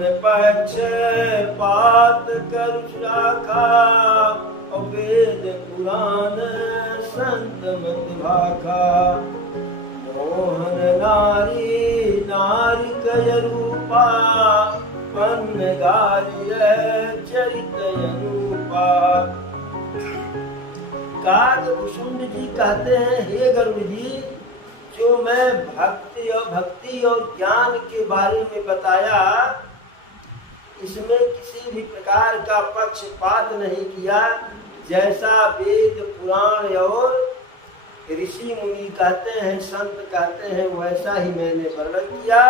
मोहन पक्ष पात कर शाखा, और वेद पुराण संत मत भाखा। मोहन नारी नारी कय रूपा, पन्न गार्य चरित अनुपा। काकभूषुंड जी कहते हैं, हे गरुड़ जी, जो मैं भक्ति और ज्ञान के बारे में बताया, इसमें किसी भी प्रकार का पक्षपात नहीं किया। जैसा वेद पुराण और ऋषि मुनि कहते हैं, संत कहते हैं, वैसा ही मैंने वर्णन किया।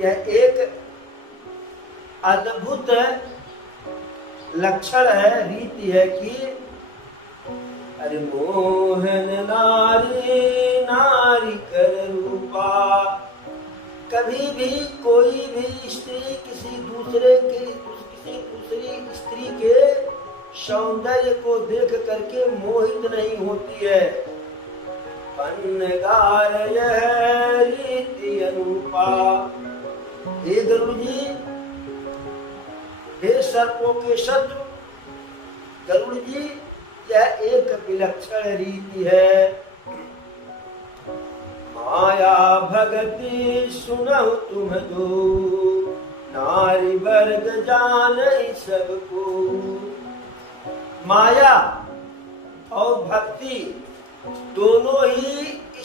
यह एक अद्भुत लक्षण है, रीति है कि अरे मोहन नारी नारी कर रूपा। कभी भी कोई भी स्त्री किसी दूसरी स्त्री के सौंदर्य को देख करके मोहित नहीं होती है। पन्नगार यह रीति अनुपा। हे गरुड़ जी, हे सर्पों के शत्रु गरुड़ जी, यह एक विलक्षण रीति है। माया भगति सुनहु तुम दो, नारी वर्ग जानई सबको। माया और भक्ति दोनों ही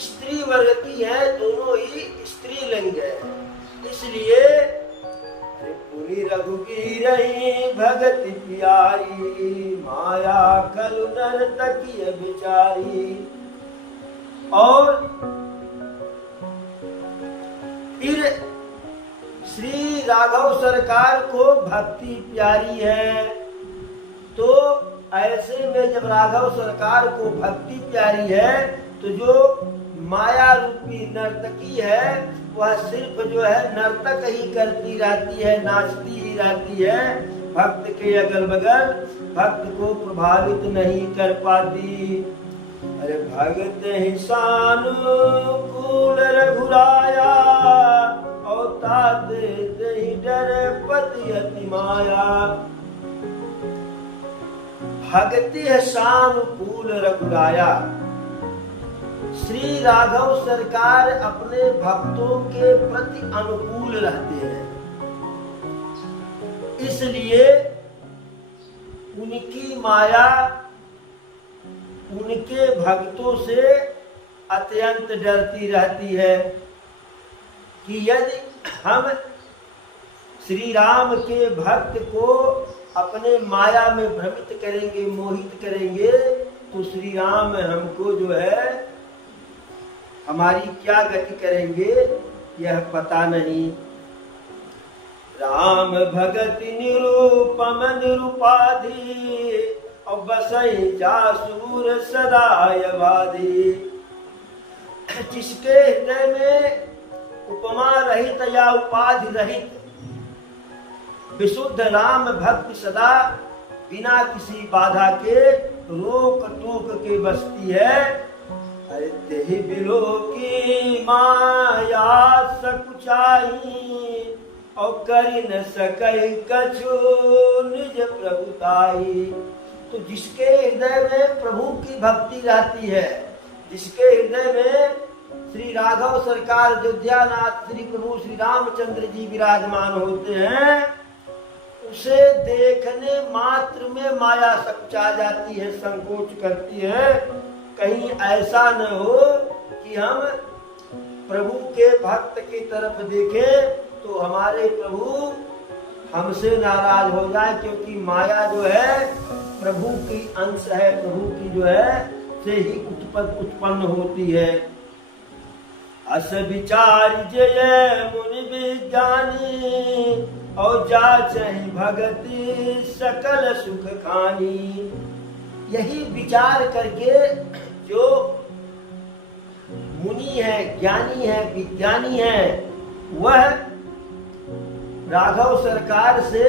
स्त्री वर्ग की है, दोनों ही स्त्रीलिंग है। इसलिए पुनि रघुवीर भगति प्यारी, माया कलु नर्तकी बिचारी। और फिर श्री राघव सरकार को भक्ति प्यारी है, तो ऐसे में जब राघव सरकार को भक्ति प्यारी है, तो जो माया रूपी नर्तकी है वह सिर्फ जो है नर्तक ही करती रहती है, नाचती ही रहती है, भक्त के अगल बगल भक्त को प्रभावित नहीं कर पाती। अरे भगत ही सानुकूल रघुराया, और ताते दही डर पति अति माया। भक्ति है सानुकूल रघुराया। श्री राघव सरकार अपने भक्तों के प्रति अनुकूल रहते हैं, इसलिए उनकी माया उनके भक्तों से अत्यंत डरती रहती है कि यदि हम श्री राम के भक्त को अपने माया में भ्रमित करेंगे, मोहित करेंगे, तो श्री राम हमको जो है हमारी क्या गति करेंगे यह पता नहीं। राम भगत निरूपम निरूपाधि, और बसई जासूर सदायवादी। जिसके हृदय में उपमा रहित या उपाधि रहित विशुद्ध राम भक्ति सदा बिना किसी बाधा के रोक टोक के बसती है। अरे तेहि बिलो की माया सकुचाई, और करि न सकई कछु निज प्रभुताई। तो जिसके हृदय में प्रभु की भक्ति रहती है, जिसके हृदय में श्री राघव सरकार अयोध्यानाथ श्री प्रभु श्री रामचंद्र जी विराजमान होते हैं, उसे देखने मात्र में माया सकुचा जाती है, संकोच करती है। कहीं ऐसा न हो कि हम प्रभु के भक्त की तरफ देखें तो हमारे प्रभु हमसे नाराज हो जाए, क्योंकि माया जो है प्रभु की अंश है, प्रभु की जो है से ही उत्पन्न होती है। अस विचार जय मुनि विज्ञानी, और जाचहि भगति सकल सुख खानी। यही विचार करके जो मुनि है, ज्ञानी है, विज्ञानी है, वह राघव सरकार से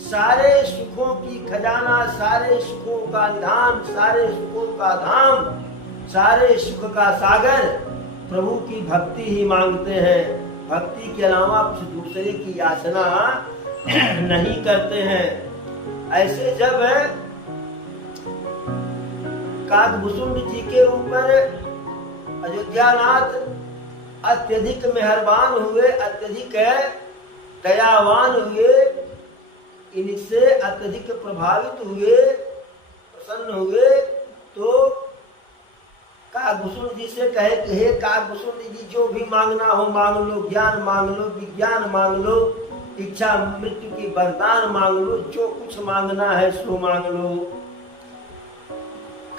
सारे सुखों की खजाना, सारे सुखों का निधान, सारे सुखों का धाम, सारे सुख का सागर प्रभु की भक्ति ही मांगते हैं। भक्ति के अलावा कुछ दूसरे की याचना नहीं करते हैं। ऐसे जब काकभूषुंड जी के ऊपर अयोध्यानाथ अत्यधिक मेहरबान हुए, अत्यधिक दयावान हुए, इनसे अत्यधिक प्रभावित हुए, प्रसन्न हुए, तो काकभूषुंड जी से कहे कि हे काकभूषुंड जी, जो भी मांगना हो मांग लो, ज्ञान मांग लो, विज्ञान मांग लो, इच्छा मृत्यु की वरदान मांग लो, जो कुछ मांगना है सो मांग लो।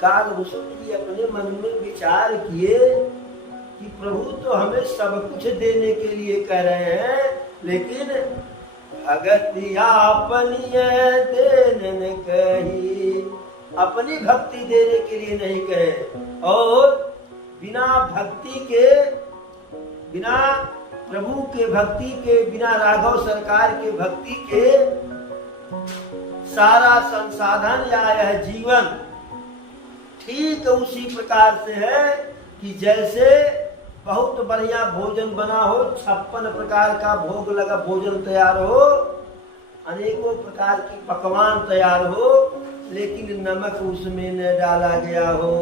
काकभूषुंड जी अपने मन में विचार किए कि प्रभु तो हमें सब कुछ देने के लिए कह रहे हैं, लेकिन भगतिया अपनी देने कही, अपनी भक्ति देने के लिए नहीं कहे। और बिना भक्ति के, बिना प्रभु के भक्ति के, बिना राघव सरकार के भक्ति के सारा संसाधन या यह जीवन ठीक उसी प्रकार से है कि जैसे बहुत बढ़िया भोजन बना हो, 56 प्रकार का भोग लगा भोजन तैयार हो, अनेकों प्रकार की पकवान तैयार हो, लेकिन नमक उसमें न डाला गया हो।